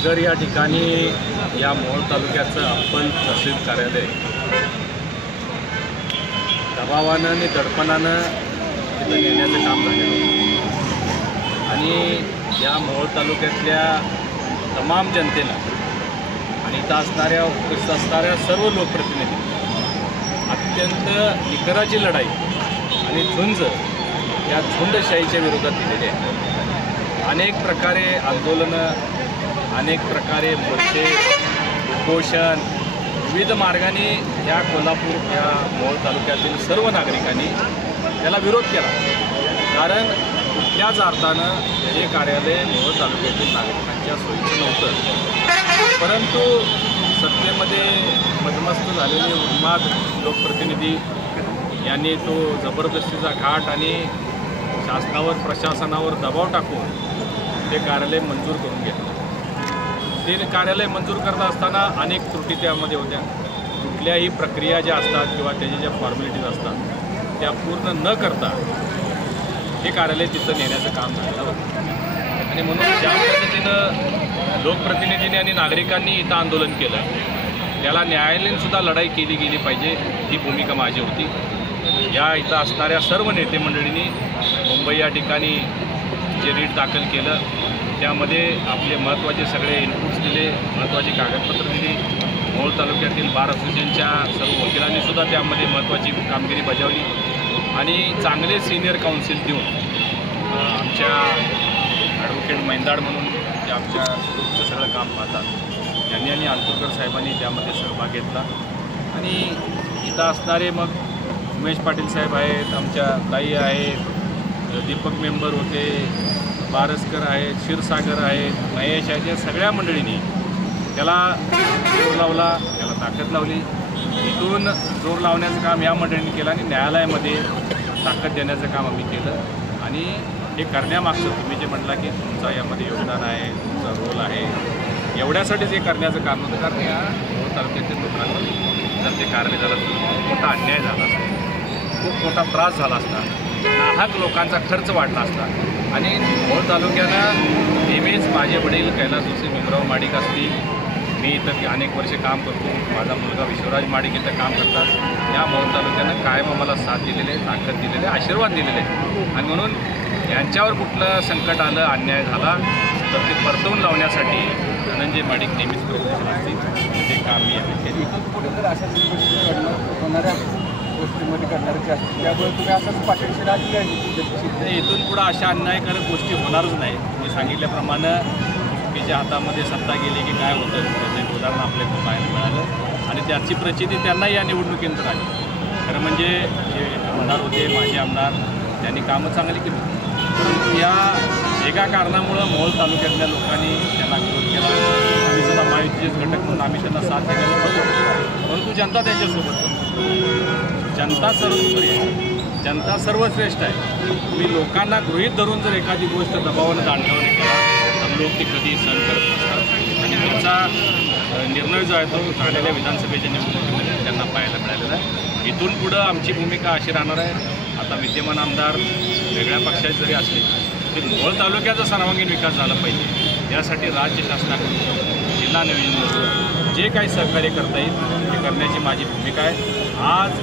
नगर या ठिकाणी या मोहोळ तालुक्याचं अप्पल तहसील कार्यालय दबावानं आणि दडपणानं तिथं नेण्याचं काम झालेलं होतं आणि या मोहोळ तालुक्यातल्या तमाम जनतेला आणि इथं उपस्थित असणाऱ्या सर्व लोकप्रतिनिधी अत्यंत निकराची लढाई आणि झुंज या झुंडशाहीच्या विरोधात दिलेली आहे। अनेक प्रकारे आंदोलनं, अनेक प्रकारे मोर्चे, उपोषण, विविध मार्गाने या कोल्हापूर या मोहोळ तालुक्यातील सर्व नागरिकांनी त्याला विरोध केला। कारण कुठल्याच अर्थानं हे कार्यालय मोहोळ तालुक्यातील नागरिकांच्या सोयीचं नव्हतं, परंतु सत्तेमध्ये मधमस्त झालेले उन्माद लोकप्रतिनिधी यांनी तो जबरदस्तीचा घाट आणि शासनावर प्रशासनावर दबाव टाकून ते कार्यालय मंजूर करून घेतलं। ते कार्यालय मंजूर करत असताना अनेक त्रुटी त्यामध्ये होत्या। कुठल्याही प्रक्रिया ज्या असतात किंवा त्याच्या ज्या फॉर्मॅलिटीज असतात त्या पूर्ण न करता हे कार्यालय तिथं नेण्याचं काम झालेलं होतं आणि म्हणून ज्या पद्धतीनं लोकप्रतिनिधींनी आणि नागरिकांनी इथं आंदोलन केलं त्याला न्यायालयीनसुद्धा लढाई केली गेली पाहिजे ही भूमिका माझी होती। या इथं असणाऱ्या सर्व नेते मंडळींनी मुंबई या ठिकाणी जे रीट दाखल केलं त्यामध्ये आपले महत्त्वाचे सगळे इनपुट्स दिले, महत्त्वाची कागदपत्रं दिली। मोहोळ तालुक्यातील बार असोसिएशनच्या सर्व वकिलांनीसुद्धा त्यामध्ये महत्त्वाची कामगिरी बजावली आणि चांगले सिनियर काउन्सिल देऊन आमच्या ॲडव्होकेट मैंदाड म्हणून जे आमच्या ग्रुपचं सगळं काम पाहतात यांनी आणि अंतुरकर साहेबांनी त्यामध्ये सहभाग घेतला आणि इथं असणारे मग उमेश पाटील साहेब आहेत, आमच्या ताई आहेत, दीपक मेंबर होते, बारसकर आहेत, क्षीरसागर आहेत, महेश आहेत, या सगळ्या मंडळींनी त्याला जोर लावला, त्याला ताकद लावली। इथून जोर लावण्याचं काम या मंडळींनी केलं आणि न्यायालयामध्ये ताकद देण्याचं काम आम्ही केलं आणि हे करण्यामागचं तुम्ही जे म्हटला की तुमचा यामध्ये योगदान आहे, तुमचा रोल आहे, एवढ्यासाठीच हे करण्याचं काम होतं। कारण या मोहोळ तालुक्यातील लोकांवर जर ते कार्य झालं खूप मोठा अन्याय झाला असता, खूप मोठा त्रास झाला असता, नाहक लोकांचा खर्च वाढला असता आणि मोहोळ तालुक्यानं नेहमीच माझे वडील कैलास जोशी भीमराव माडिक असतील, मी इथं अनेक वर्षे काम करतो, माझा मुलगा विश्वराज माडिक इथं काम करतात। या मोहोळ तालुक्यानं कायम आम्हाला साथ दिलेले, ताकद दिलेले, आशीर्वाद दिलेले आणि म्हणून यांच्यावर कुठलं संकट आलं, अन्याय झाला तर ते परतवून लावण्यासाठी धनंजय माडिक नेहमीच प्रयत्नशील असतील। ते काम मी यावेळी केले। गोष्टीमध्ये करणारे असतील त्यामुळे तुम्ही असंच पाठीशी राहिली इथून पुढं अशा अन्यायकारक गोष्टी होणारच नाही। मी सांगितल्याप्रमाणे चुकीच्या हातामध्ये सत्ता गेली की काय होतं त्याचं एक उदाहरण आपल्याला पाहायला मिळालं आणि त्याची प्रचिती त्यांनाही या निवडणुकीनंतर आली। खरं म्हणजे जे आमदार होते, माजी आमदार, त्यांनी कामं चांगली केली, परंतु या एका कारणामुळं मोहोळ तालुक्यातल्या लोकांनी त्यांना विरोध केला। आम्ही सुद्धा महायुतीचेच घटक म्हणून आम्ही त्यांना साथ देण्याला होतो, परंतु जनता त्यांच्यासोबत होती। जनता सर्वोपरी आहे, जनता सर्वश्रेष्ठ आहे। तुम्ही लोकांना गृहीत धरून जर एखादी गोष्ट दबावानं दांडगावाने केला तर लोक ती कधी सहन करत नसतात आणि त्याचा निर्णय जो आहे तो झालेल्या विधानसभेच्या निवडणुकीमध्ये त्यांना पाहायला मिळालेला आहे। इथून पुढं आमची भूमिका अशी राहणार आहे। आता विद्यमान आमदार वेगळ्या पक्षाचे जरी असले तरी मोहोळ तालुक्याचा सर्वांगीण विकास झाला पाहिजे यासाठी राज्य शासनाकडून जिल्हा नियोजन जे काही सहकार्य करता येईल ते करण्याची माझी भूमिका आहे। आज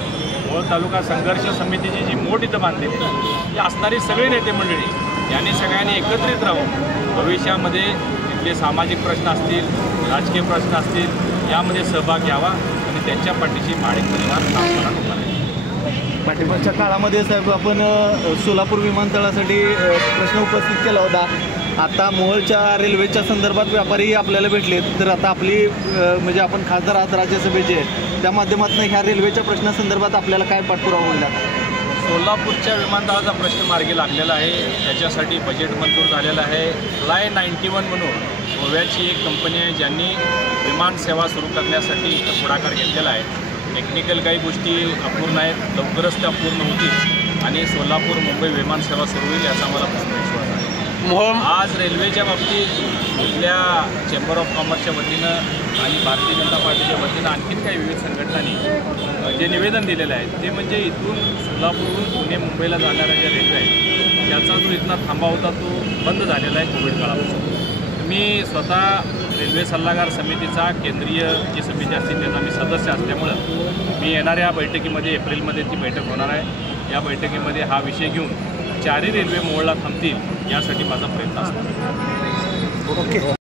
मोहोळ तालुका संघर्ष समितीची जी मोठ इथं बांधलेली आहे ही असणारी सगळी नेते मंडळी यांनी सगळ्यांनी एकत्रित राहून भविष्यामध्ये इथले सामाजिक प्रश्न असतील, राजकीय प्रश्न असतील यामध्ये सहभाग घ्यावा आणि त्यांच्या पाठीशी माडिक परिवार काम करणार उभा आहे। पाठिंबाच्या काळामध्ये साहेब आपण सोलापूर विमानतळासाठी प्रश्न उपस्थित केला होता। आता मोहोळच्या रेल्वेच्या संदर्भात व्यापारी आपल्याला भेटले तर आता आपली म्हणजे आपण खासदार आहात राज्यसभेचे, त्या माध्यमातून ह्या रेल्वेच्या प्रश्नासंदर्भात आपल्याला काय पाठपुरावा होईल? सोलापूरच्या विमानतळाचा प्रश्न मार्गी लागलेला आहे, त्याच्यासाठी बजेट मंजूर झालेलं आहे। फ्लाय 91 म्हणून गोव्याची एक कंपनी आहे ज्यांनी विमानसेवा सुरू करण्यासाठी इथं पुढाकार घेतलेला आहे। टेक्निकल काही गोष्टी अपूर्ण आहेत, लवकरच त्या पूर्ण होतील आणि सोलापूर मुंबई विमानसेवा सुरू होईल याचा मला पूर्ण विश्वास आहे। आज रेल्वेच्या बाबतीत इथल्या चेंबर ऑफ कॉमर्सच्या वतीनं आणि भारतीय जनता पार्टीच्या वतीनं आणखीन काही विविध संघटनांनी जे निवेदन दिलेलं आहे ते म्हणजे इथून सोलापूरहून पुणे मुंबईला जाणाऱ्या ज्या रेल्वे आहेत त्याचा जो इथला थांबा होता तो बंद झालेला आहे कोविड काळापासून। मी स्वतः रेल्वे सल्लागार समितीचा केंद्रीय जी समिती असते त्याचा मी सदस्य असल्यामुळं मी येणाऱ्या बैठकीमध्ये एप्रिलमध्ये ती बैठक होणार आहे. या बैठकीमध्ये हा विषय घेऊन 4ही रेल्वे मोहोळला थांबतील यासाठी माझा प्रयत्न असणार. ओके.